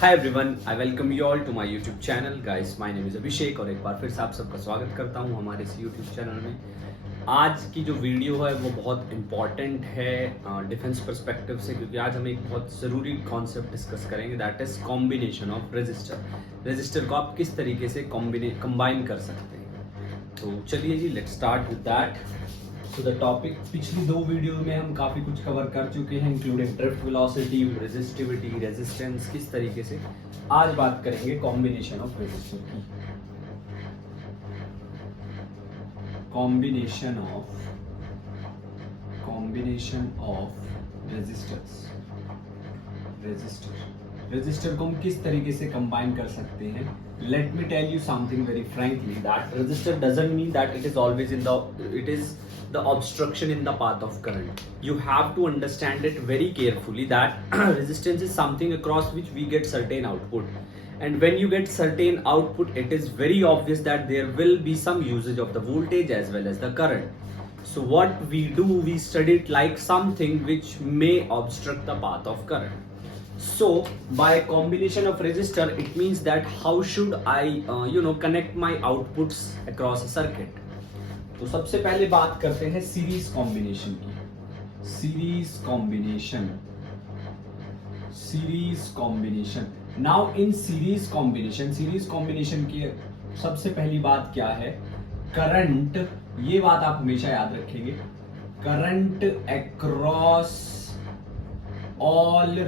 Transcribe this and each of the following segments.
Hi everyone, I welcome you all to my YouTube channel. Guys, my name is Abhishek और एक बार फिर से आप सबका स्वागत करता हूं हमारे इस यूट्यूब चैनल में। आज की जो वीडियो है वो बहुत इम्पॉर्टेंट है डिफेंस पर्सपेक्टिव से, क्योंकि आज हम एक बहुत ज़रूरी कॉन्सेप्ट डिस्कस करेंगे, that is combination of register को आप किस तरीके से कंबाइन कर सकते हैं। तो चलिए जी, लेट्स स्टार्ट विद दैट। तो द टॉपिक, पिछली दो वीडियो में हम काफ़ी कुछ कवर कर चुके हैं, including drift velocity, resistivity, resistance, किस तरीके से। आज बात करेंगे कॉम्बिनेशन ऑफ रेजिस्टर की। कॉम्बिनेशन ऑफ रेजिस्टर को हम किस तरीके से कंबाइन कर सकते हैं। Let me tell you something very frankly, that resistor doesn't mean that it is always it is the obstruction in the path of current. You have to understand it very carefully that resistance is something across which we get certain output, and when you get certain output, it is very obvious that there will be some usage of the voltage as well as the current. So what we do, we study it like something which may obstruct the path of current. So by combination of resistor, it means that how should I connect my outputs across a circuit. तो सबसे पहले बात करते हैं series combination की। Series combination now in series combination की सबसे पहली बात क्या है, करंट। ये बात आप हमेशा याद रखेंगे, current across all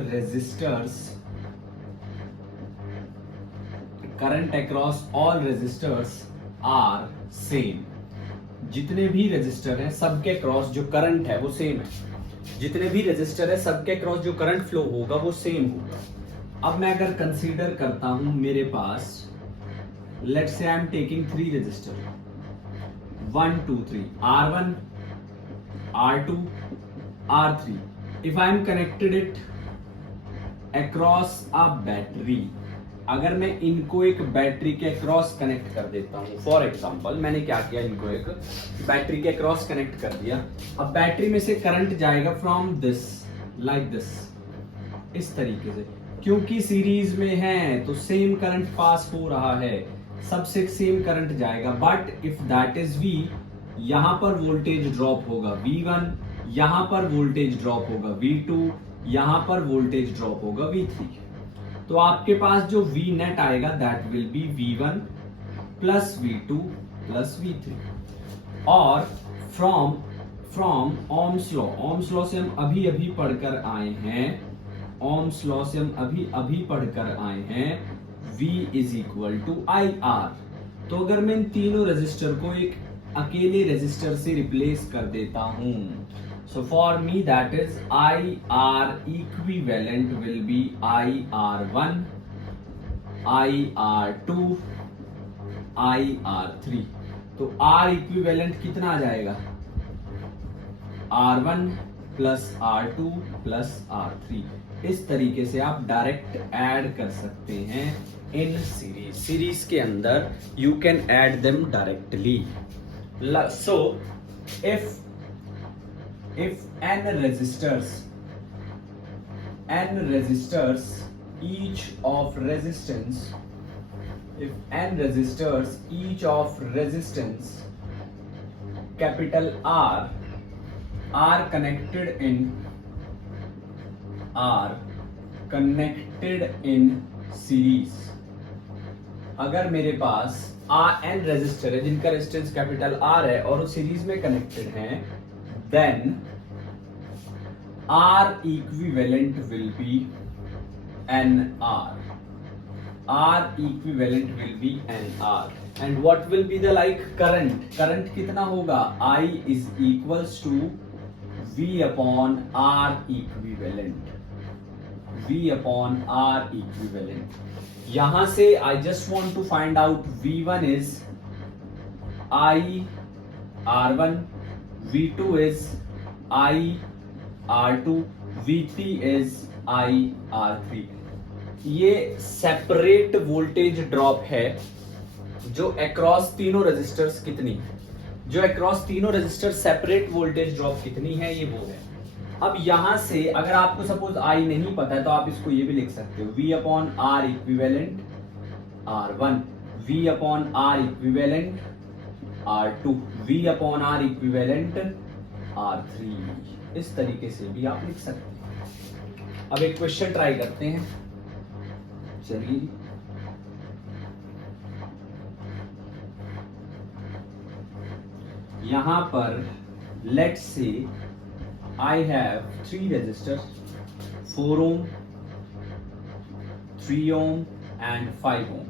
resistors are same. जितने भी रेजिस्टर हैं सबके क्रॉस जो करंट है वो सेम है। जितने भी रेजिस्टर है सबके क्रॉस जो करंट फ्लो होगा वो सेम होगा। अब मैं अगर कंसीडर करता हूं, मेरे पास let's say I am taking 3 resistor, 1 2 3, R1 R2 R3। If I am connected it across a battery, अगर मैं इनको एक बैटरी के क्रॉस कनेक्ट कर देता हूं, फॉर एग्जांपल मैंने क्या किया, इनको एक बैटरी के क्रॉस कनेक्ट कर दिया। अब बैटरी में से करंट जाएगा फ्रॉम दिस, लाइक दिस, इस तरीके से, क्योंकि सीरीज में है तो सेम करंट पास हो रहा है, सबसे सेम करंट जाएगा। But if that is V, यहां पर वोल्टेज ड्रॉप होगा V1, यहां पर वोल्टेज ड्रॉप होगा V2, यहां पर वोल्टेज ड्रॉप होगा V3। तो आपके पास जो V नेट आएगा that will be V1 plus V2 plus V3। और फ्रॉम ओम्स लॉ से हम अभी पढ़कर आए हैं, V is equal to IR। तो अगर मैं इन तीनों रेजिस्टर को एक अकेले रेजिस्टर से रिप्लेस कर देता हूं, so for me that is IR equivalent will be IR1, IR2, IR3। तो R equivalent कितना आ जाएगा, R1 plus R2 plus R3। इस तरीके से आप डायरेक्ट ऐड कर सकते हैं इन सीरीज के अंदर, you can add them directly. So if n resistors each of resistance capital R are connected in series। अगर मेरे पास n रेजिस्टर है जिनका रेजिस्टेंस कैपिटल R है और वो सीरीज में कनेक्टेड हैं, then R equivalent will be NR. And what will be the like current? Current कितना होगा? I is equals to V upon R equivalent. यहां से I just want to find out V1 is I R1, V2 is I R2, V3 is I R3। ये separate voltage drop है जो across तीनों resistors separate voltage drop कितनी है, ये वो है। अब यहां से अगर आपको सपोज आई नहीं पता है तो आप इसको ये भी लिख सकते हो, V upon R equivalent R1, V upon R equivalent R2, V upon R equivalent R3। इस तरीके से भी आप लिख सकते हैं। अब एक क्वेश्चन ट्राई करते हैं, चलिए। यहां पर let's say I have 3 resistors, 4 ohm, 3 ohm and 5 ohm,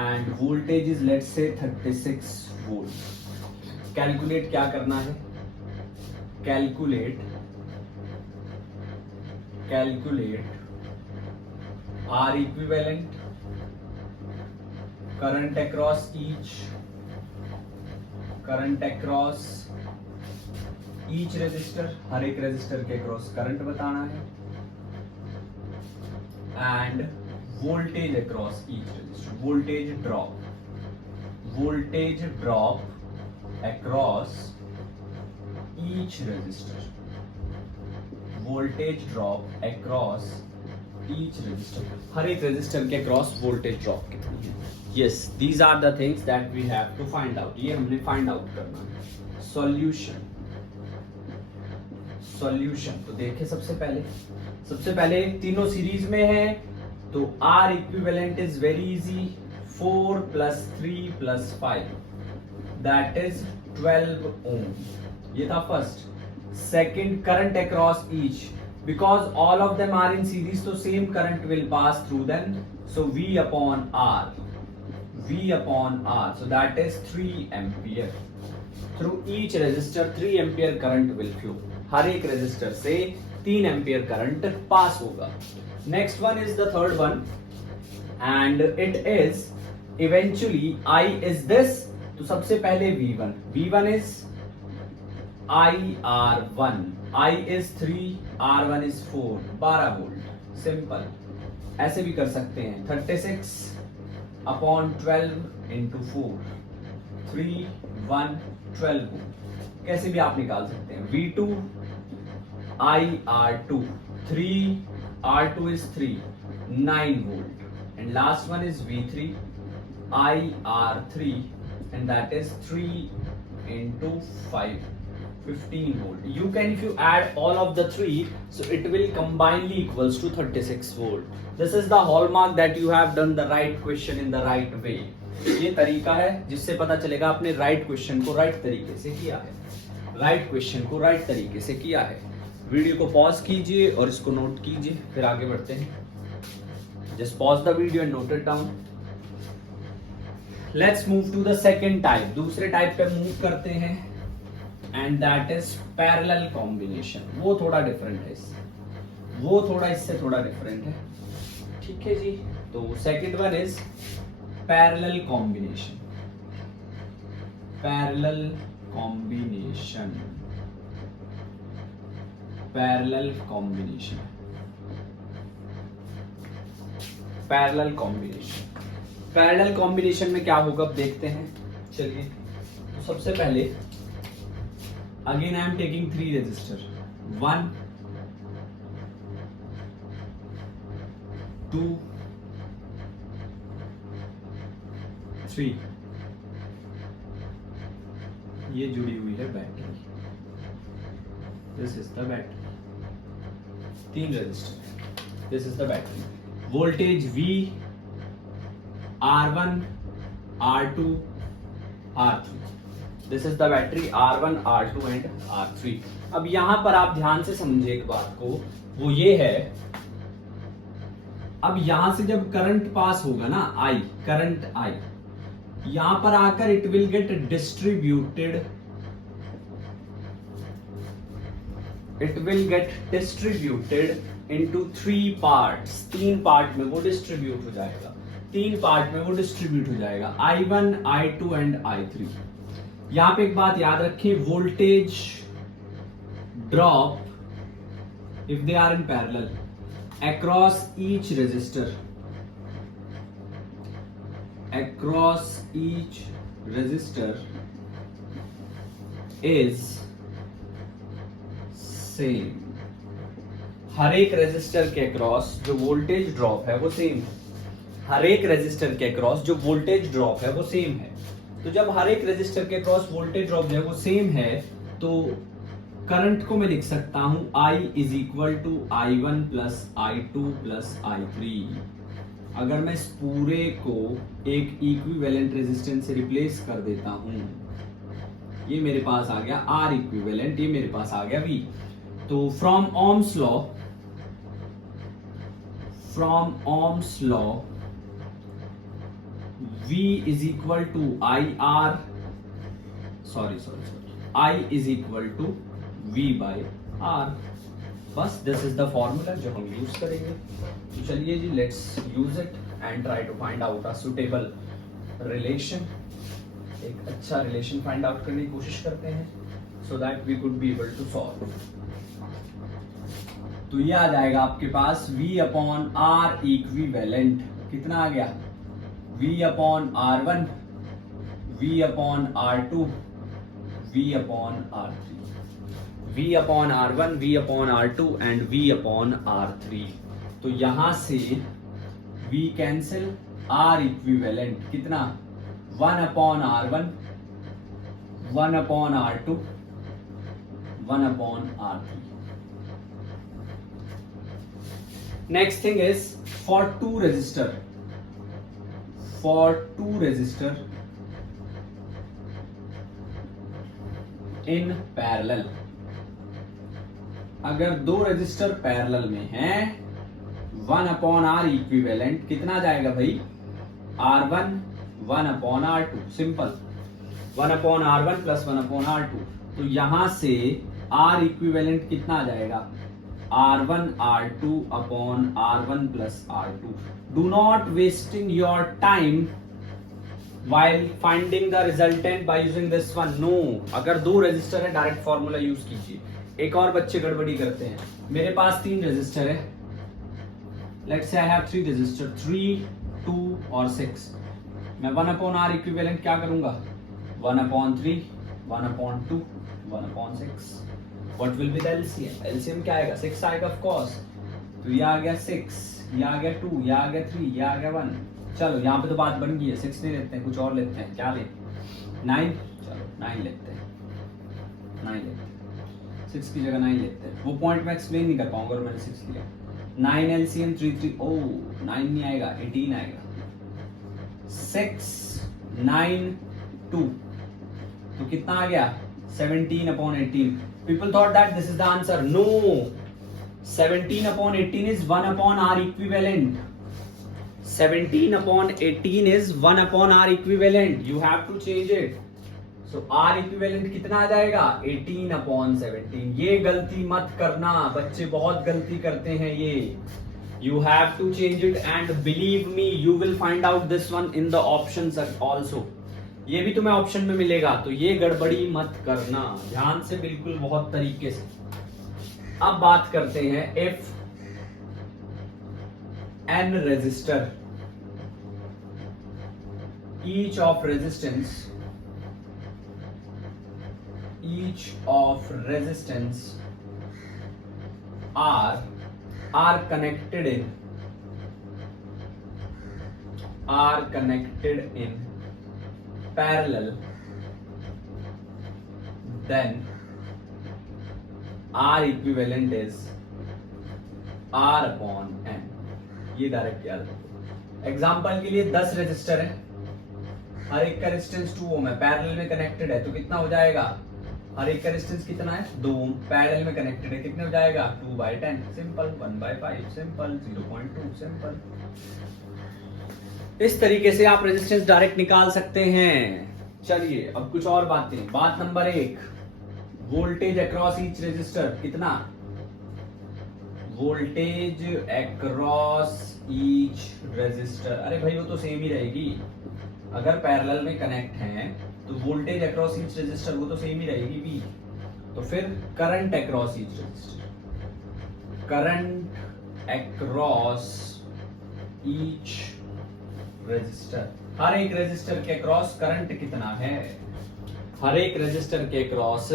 and voltage is let's say 36 volt. Calculate क्या करना है? Calculate R equivalent, current across each resistor, हर एक रेजिस्टर के क्रॉस करंट बताना है, and voltage across each resistor, voltage drop across each resistor, हर एक resistor के क्रॉस वोल्टेज ड्रॉप कितनी है। Yes, these are the things that we have to find out, ये हमने फाइंड आउट करना है। सॉल्यूशन तो देखें, सबसे पहले तीनों सीरीज में है तो R equivalent is very easy, 4 + 3 + 5 that is 12 ohm। ये था first. Second, current across each, because all of them are in series तो same current will pass through them, so V upon R, so that is 3 ampere through each resistor, 3 ampere current will flow, हर एक resistor से 3 ampere current pass होगा। Next one is the third one, and it is eventually I is this, तो सबसे पहले V1 is IR1, I is 3, R1 is 4, 12 volt. Simple, ऐसे भी कर सकते हैं, 36 अपॉन 12 इंटू 4, 3, 1, 12 वोल्ट, कैसे भी आप निकाल सकते हैं। V2 IR2, 3, R2 is 3, 9 volt, and last one is V3 IR3, and that is 3 into 5, 15 volt. You can, if you add all of the three, so it will combinedly equals to 36 volt. This is the hallmark that you have done the right question in the right way. ये तरीका है जिससे पता चलेगा आपने right question को right तरीके से किया है, वीडियो को पॉज कीजिए और इसको नोट कीजिए, फिर आगे बढ़ते हैं। Just pause the video and note it down. Let's move to the second type, दूसरे टाइप पे मूव करते हैं, and that is parallel combination. वो थोड़ा डिफरेंट है इससे थोड़ा डिफरेंट है, ठीक है जी। तो second one is parallel combination. Parallel combination में क्या होगा अब देखते हैं, चलिए। तो सबसे पहले again I am taking 3 resistor, 1, 2, 3, ये जुड़ी हुई है battery, this is the battery, 3 resistor, this is the battery. Voltage V, R1, R2, R3, this is the battery R1, R2 and R3। अब यहां पर आप ध्यान से समझिए एक बात को, वो ये है, अब यहां से जब करंट पास होगा ना, करंट I यहां पर आकर it will get distributed, into 3 parts, 3 part में वो डिस्ट्रीब्यूट हो जाएगा, I1, I2 एंड I3। यहां पे एक बात याद रखें, voltage drop if they are in parallel across each resistor is same, हर एक रेजिस्टर के अक्रॉस जो वोल्टेज ड्रॉप है वो सेम है, हर एक रेजिस्टर के अक्रॉस जो वोल्टेज ड्रॉप है वो सेम है। तो जब हर एक रेजिस्टर के अक्रॉस वोल्टेज ड्रॉप जो है वो सेम है तो करंट को मैं लिख सकता हूं I is equal to I1 plus I2 plus I3। अगर मैं इस पूरे को एक इक्विवेलेंट रेजिस्टेंस से रिप्लेस कर देता हूं, ये मेरे पास आ गया R इक्विवेलेंट, ये मेरे पास आ गया V। तो from Ohm's law V is equal to I is equal to V by R। बस दिस इज द फॉर्मूला जो हम यूज करेंगे। तो चलिए जी, let's use it and try to find out a suitable relation. एक अच्छा रिलेशन फाइंड आउट करने की कोशिश करते हैं so that we could be able to solve. तो ये आ जाएगा आपके पास V अपॉन R इक्विवेलेंट, कितना आ गया V upon R1, V upon R2, V upon R3, V upon R1, V upon R2 and V upon R3। तो यहां से V कैंसिल, R इक्विवेलेंट कितना 1 upon R1, 1 upon R2, 1 upon R3। Next thing is for two resistor in parallel, अगर दो resistor parallel में हैं 1 upon R equivalent कितना जाएगा भाई R1 1 upon R2, simple 1 upon R1 plus 1 upon R2। तो यहां से R इक्विवेलेंट कितना आ जाएगा R1 R2 upon R1 plus R2. Do not wasting your time while finding the resultant by using this one. No, अगर दो resistor है direct formula use कीजिए। एक और बच्चे गड़बड़ी करते हैं, मेरे पास 3 रेजिस्टर है, let's say I have 3 resistor 3, 2 और 6। मैं 1 अपॉन R इक्विवेलेंट क्या करूंगा 1 upon 3, 1 upon 2, 1 upon 6। What will be the LCM? LCM क्या आएगा 6 आएगा ऑफ कोर्स। तो ये आ गया 6, ये आ गया 2, ये आ गया 3, ये आ गया 1। चलो यहाँ पे तो बात बन गई है, 6 नहीं लेते हैं, कुछ और लेते हैं, क्या लेते हैं 9। चलो 9 लेते हैं, 9 लेते हैं, 6 की जगह 9 लेते हैं। वो पॉइंट मैं एक्सप्लेन नहीं कर पाऊंगा और मैंने 6 लिया। 9 LCM 3 ओ 9 नहीं आएगा 18 आएगा। 6 9 2 तो कितना आ गया 17 upon 18। People thought that this is the answer. No, 17 upon 18 is 1 upon R equivalent. 17 upon 18 is 1 upon R equivalent. You have to change it. So R equivalent कितना आ जाएगा 18 upon 17। ये गलती मत करना, बच्चे बहुत गलती करते हैं ये। You have to change it and believe me, you will find out this one in the options also. ये भी तुम्हें ऑप्शन में मिलेगा, तो ये गड़बड़ी मत करना, ध्यान से बिल्कुल बहुत तरीके से। अब बात करते हैं if n resistor, each of resistance are connected in parallel, then R equivalent is R upon N। ये डायरेक्ट याद रखो। एग्जाम्पल के लिए 10 रेजिस्टर है, हर एक का रेजिस्टेंस 2 ओम है, पैरेलल में कनेक्टेड है, तो कितना हो जाएगा हर एक का रेजिस्टेंस कितना है 2 ओम, पैरेलल में कनेक्टेड है, कितने हो जाएगा 2/10, सिंपल 1/5, सिंपल 0.2, सिंपल। इस तरीके से आप रेजिस्टेंस डायरेक्ट निकाल सकते हैं। चलिए अब कुछ और बातें। बात number 1, voltage across each resistor कितना, वोल्टेज अक्रॉस ईच रेजिस्टर, अरे भाई वो तो सेम ही रहेगी, अगर पैरेलल में कनेक्ट हैं तो वोल्टेज अक्रॉस ईच रेजिस्टर वो तो सेम ही रहेगी V। तो फिर current across each resistor, current across each resistor, हर एक रेजिस्टर के अक्रॉस करंट कितना है। हर एक रजिस्टर के क्रॉस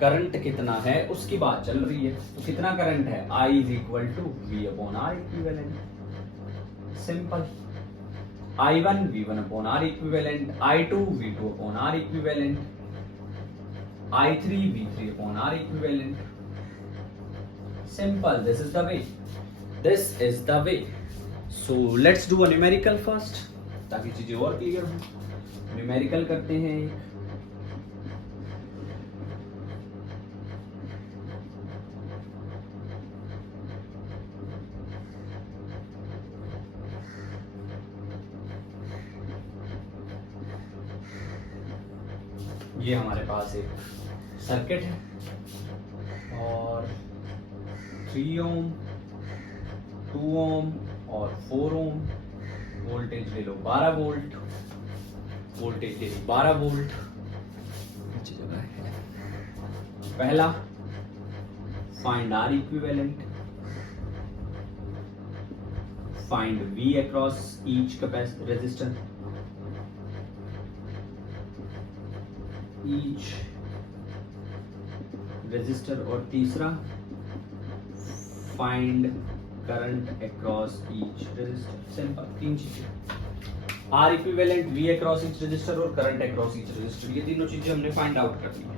करंट कितना है उसकी बात चल रही है। तो कितना करंट है, I is equal to V upon R equivalent. Simple. I1 V1 upon R equivalent, I2 V2 upon R equivalent, I3 V3 upon R equivalent. Simple, this is the way, this is the way. So let's do a numerical first, ताकि चीजें और clear हो। Numerical करते हैं एक। ये हमारे पास एक सर्किट है और 3 ओम, 2 ओम और 4 ओम। वोल्टेज ले लो 12 वोल्ट, वोल्टेज ले लो 12 वोल्ट। अच्छी जगह है। पहला, find R equivalent, find V across each resistor, each resistor. और तीसरा, find current across each resistor. Simple, 3 चीजें, R equivalent, V across each resistor और करंट अक्रॉस ईच रेजिस्टर। ये तीनों चीजें हमने फाइंड आउट करनी है।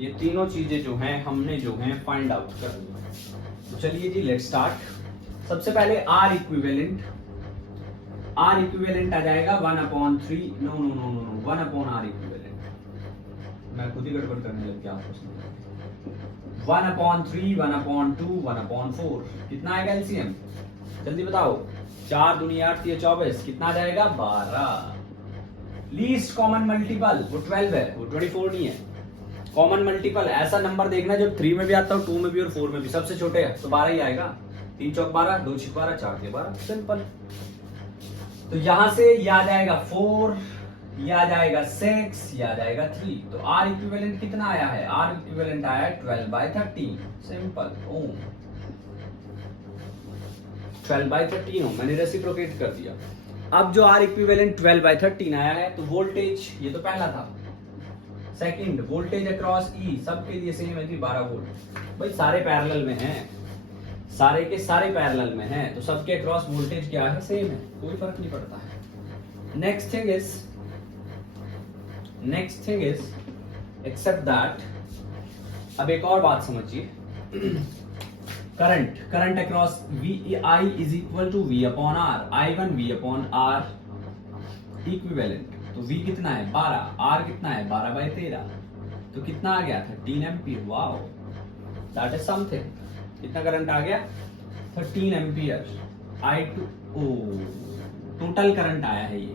ये तीनों चीजें जो हैं हमने जो हैं फाइंड आउट करनी है। तो चलिए जी, लेट्स स्टार्ट। सबसे पहले आर इक्विवेलेंट, आर इक्विवेलेंट आ जाएगा 1/3, no no no no no 1 upon R equivalent. मैं खुद ही गड़बड़ करने लग गया आपको समझ। 1/3, 1/2, 1/4 कितना आएगा एलसीएम, जल्दी बताओ। 4 दूनी 8, 24, कितना आ जाएगा 12। लीस्ट कॉमन मल्टीपल वो 12 है, वो 24 नहीं है। कॉमन मल्टीपल ऐसा नंबर देखना जो 3 में भी आता हो, 2 में भी और 4 में भी। सबसे छोटे है तो 12 ही आएगा। 3 चौक 12, 2 6 12, 4 के 12। सिंपल। तो यहां से ये आ जाएगा 4, ये आ जाएगा 6, ये आ जाएगा 3। तो R इक्विवेलेंट कितना आया है, R इक्विवेलेंट आया है 12/13। सिंपल, ओम 12/13 ओम। मैंने रेसिप्रोकेट कर दिया। अब जो R इक्विवेलेंट 12/13 आया है, तो वोल्टेज ये तो पहला था। सेकंड, वोल्टेज अक्रॉस E सबके लिए सेम है कि 12 वोल्ट। भाई सारे पैरेलल में हैं, सारे के सारे पैरेलल में हैं, तो सबके अक्रॉस वोल्टेज क्या है, सेम है, कोई फर्क नहीं पड़ता है। Next thing is except that. अब एक और बात समझिए, current across I is equal to V upon R, I1 V upon R equivalent. तो V कितना है 12, R कितना है 12/13, तो कितना आ गया 13 ampere. Wow, that is something. कितना करंट आ गया 13 एम्पियर। I2, टोटल करंट आया है ये,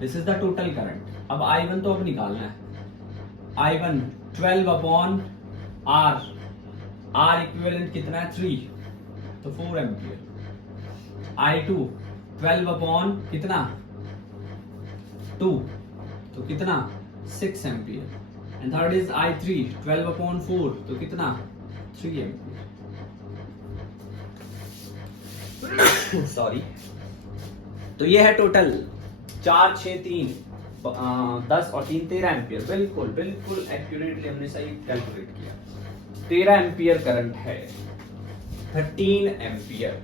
this is the total current. अब I1 तो अब निकालना है। I1 12 upon R, R equivalent कितना है 3, तो 4 एम्पियर। I2 12 अपॉन कितना 2, तो कितना 6 ampere. And third is I3 12 upon 4, तो कितना 3 एम्पियर। सॉरी। तो ये है टोटल 4 6 3 10 और 3 13 एम्पियर। बिल्कुल बिल्कुल एक्यूरेटली हमने सही कैलकुलेट किया। 13 एम्पियर करंट है, 13 एम्पियर।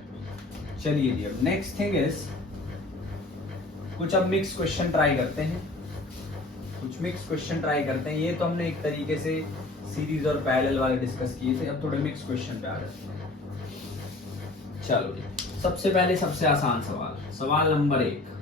चलिए जी, अब नेक्स्ट थिंग इज कुछ अब मिक्स क्वेश्चन ट्राई करते हैं। ये तो हमने एक तरीके से सीरीज और पैरेलल वाले डिस्कस किए थे, अब थोड़े मिक्स क्वेश्चन पे आ जाते हैं। चलो जी, सबसे पहले सबसे आसान सवाल नंबर 1।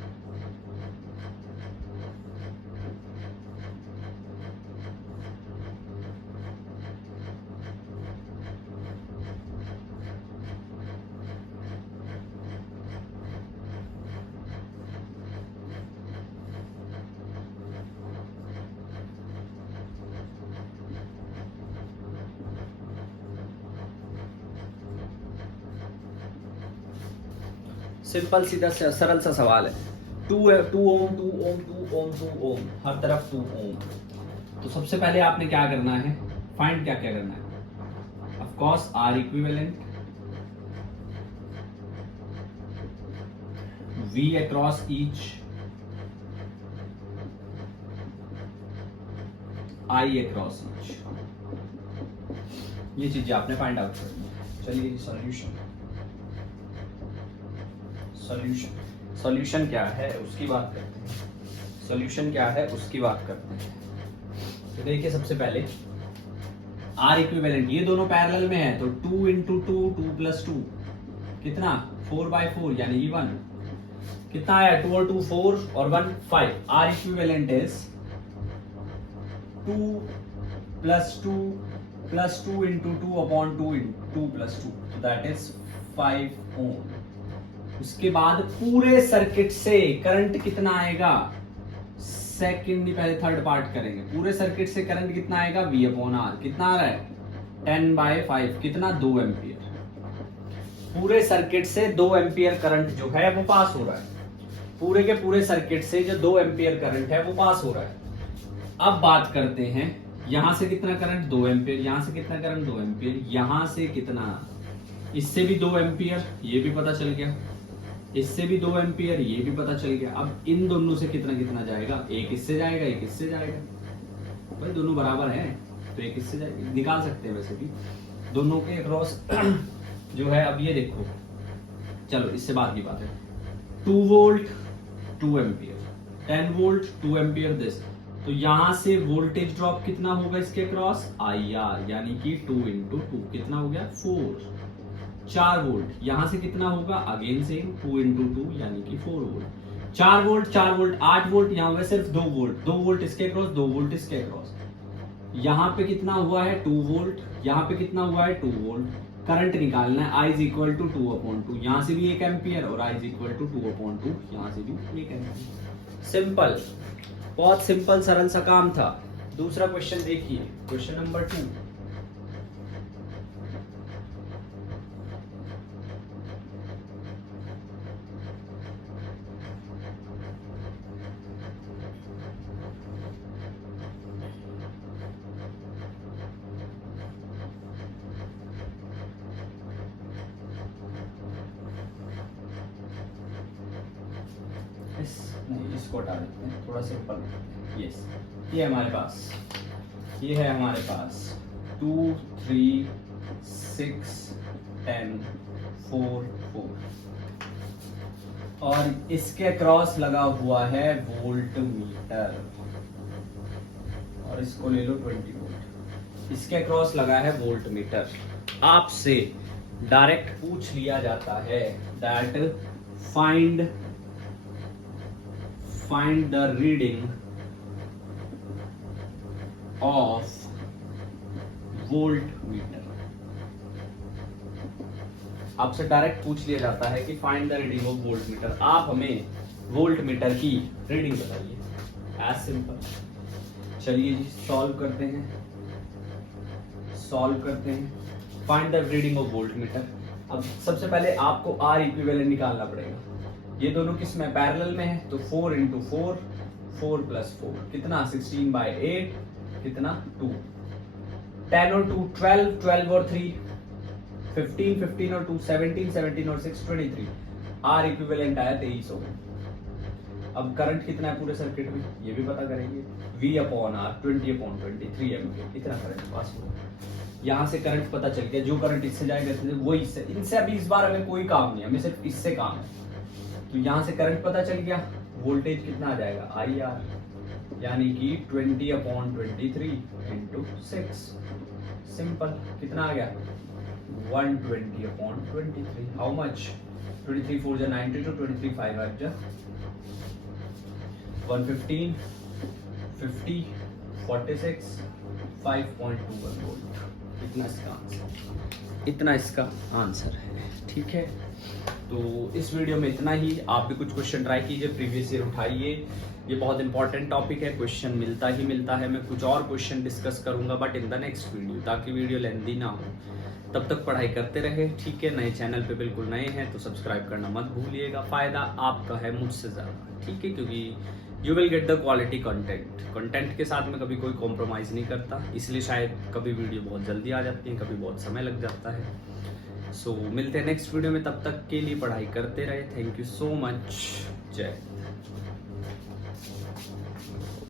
सिंपल सीधा सरल सा सवाल है। 2 ओम, 2 ओम, 2 ओम, 2 ओम, हर तरफ 2 ओम। तो सबसे पहले आपने क्या करना है, फाइंड क्या करना है। Of course R equivalent, V across each, I across each. ये चीजें आपने फाइंड आउट करनी है। चलिए सॉल्यूशन, सॉल्यूशन सॉल्यूशन क्या है उसकी बात करते हैं। सॉल्यूशन क्या है उसकी बात करते हैं। तो देखिए सबसे पहले आर इक्विवेलेंट, ये दोनों पैरेलल में है तो 2 इंटू 2 2 प्लस 2 कितना 4/4 यानी कि 1 कितना आया 2 और 2 4 और 1 5। R equivalent is 2 plus 2 plus 2 into 2 upon 2 into 2 plus 2 तो दैट इज 5 ओम। उसके बाद पूरे सर्किट से करंट कितना आएगा, सेकंड नहीं पहले थर्ड पार्ट करेंगे। पूरे सर्किट से करंट कितना आएगा V अपॉन R, कितना आ रहा है 10/5 कितना 2 एम्पियर। पूरे सर्किट से 2 एम्पियर करंट जो है वो पास हो रहा है। पूरे के पूरे सर्किट से जो 2 एम्पियर करंट है वो पास हो रहा है। अब बात करते हैं यहां से कितना करंट 2 एम्पियर, यहां से कितना करंट 2 एम्पियर, यहां से कितना, इससे भी 2 एम्पियर, ये भी पता चल गया, इससे भी 2 एम्पियर, ये भी पता चल गया। अब इन दोनों से कितना कितना जाएगा, एक इससे जाएगा एक इससे जाएगा। भाई दोनों बराबर हैं तो एक इससे जाएगा, निकाल सकते हैं वैसे भी दोनों के अक्रॉस जो है। अब ये देखो, चलो इससे बाद की बात है। 2 volt 2 ampere, 10 volt 2 ampere this, तो यहां से वोल्टेज ड्रॉप कितना होगा इसके अक्रॉस IR यानी कि 2 इंटू 2 कितना हो गया 4। 4 वोल्ट यहां से कितना होगा अगेन सेम 2 इंटू 2 यानी कि 4 वोल्ट। 4 वोल्ट 4 वोल्ट 8 वोल्ट, यहाँ हुआ सिर्फ 2 वोल्ट, 2 वोल्ट इसके अक्रॉस 2 वोल्ट इसके अक्रॉस। यहाँ पे कितना हुआ है 2 वोल्ट, यहाँ पे कितना हुआ है 2 वोल्ट। करंट निकालना है I इज इक्वल टू 2/2, यहाँ से भी 1 एम्पियर और I इज इक्वल टू 2/2, यहाँ से भी 1 एम्पियर। सिंपल, बहुत सिंपल सरल सा काम था। दूसरा क्वेश्चन देखिए, क्वेश्चन नंबर 2। इसको हटा देते हैं, थोड़ा सिंपल करते हैं। यस, ये हमारे पास, ये है हमारे पास 2 3 6 10 4 4 और इसके क्रॉस लगा हुआ है वोल्ट मीटर, और इसको ले लो 20 वोल्ट। इसके क्रॉस लगा है वोल्ट मीटर। आपसे डायरेक्ट पूछ लिया जाता है that find the reading of voltmeter। आपसे डायरेक्ट पूछ लिया जाता है कि find the reading of voltmeter, आप हमें वोल्टमीटर की रीडिंग बताइए। As simple. चलिए जी सॉल्व करते हैं। Find the reading of voltmeter. अब सबसे पहले आपको R इक्विवेलेंट निकालना पड़ेगा। ये दोनों किस में पैरेलल में है तो 4 इंटू 4 4 प्लस 4 कितना 16/8 कितना 2। 10 और 2 12 12 और 3 15 15 और 2 17 17 और 6 23। R इक्विवेलेंट आया 23 ओम। अब करंट कितना है पूरे सर्किट में ये भी पता करेंगे। V अपॉन R 20/23 एम्पियर इतना करंट पास हुआ। यहाँ से करंट पता चल गया, जो करंट इससे जाएगा वो इससे, इनसे अभी इस बार हमें कोई काम नहीं, हमें सिर्फ इससे काम है। तो यहाँ से करंट पता चल गया, वोल्टेज कितना आ जाएगा IR यानी कि 20/23 इंटू 6। सिंपल, कितना आ गया 120/23। हाउ मच 23 4 जा 92 23 5 आ जा 115 50 46 5.21 वोल्ट। इतना इसका आंसर है। ठीक है, तो इस वीडियो में इतना ही। आप भी कुछ क्वेश्चन ट्राई कीजिए, प्रीवियस ईयर उठाइए, ये बहुत इंपॉर्टेंट टॉपिक है, क्वेश्चन मिलता ही मिलता है। मैं कुछ और क्वेश्चन डिस्कस करूंगा but in the next video, ताकि वीडियो लेंथी ना हो। तब तक पढ़ाई करते रहे, ठीक है। नए चैनल पे बिल्कुल नए हैं तो सब्सक्राइब करना मत भूलिएगा, फायदा आपका है मुझसे ज़्यादा, ठीक है, क्योंकि you will get the quality content के साथ में कभी कोई कॉम्प्रोमाइज़ नहीं करता, इसलिए शायद कभी वीडियो बहुत जल्दी आ जाती है, कभी बहुत समय लग जाता है। सो मिलते हैं नेक्स्ट वीडियो में, तब तक के लिए पढ़ाई करते रहे। Thank you so much. जय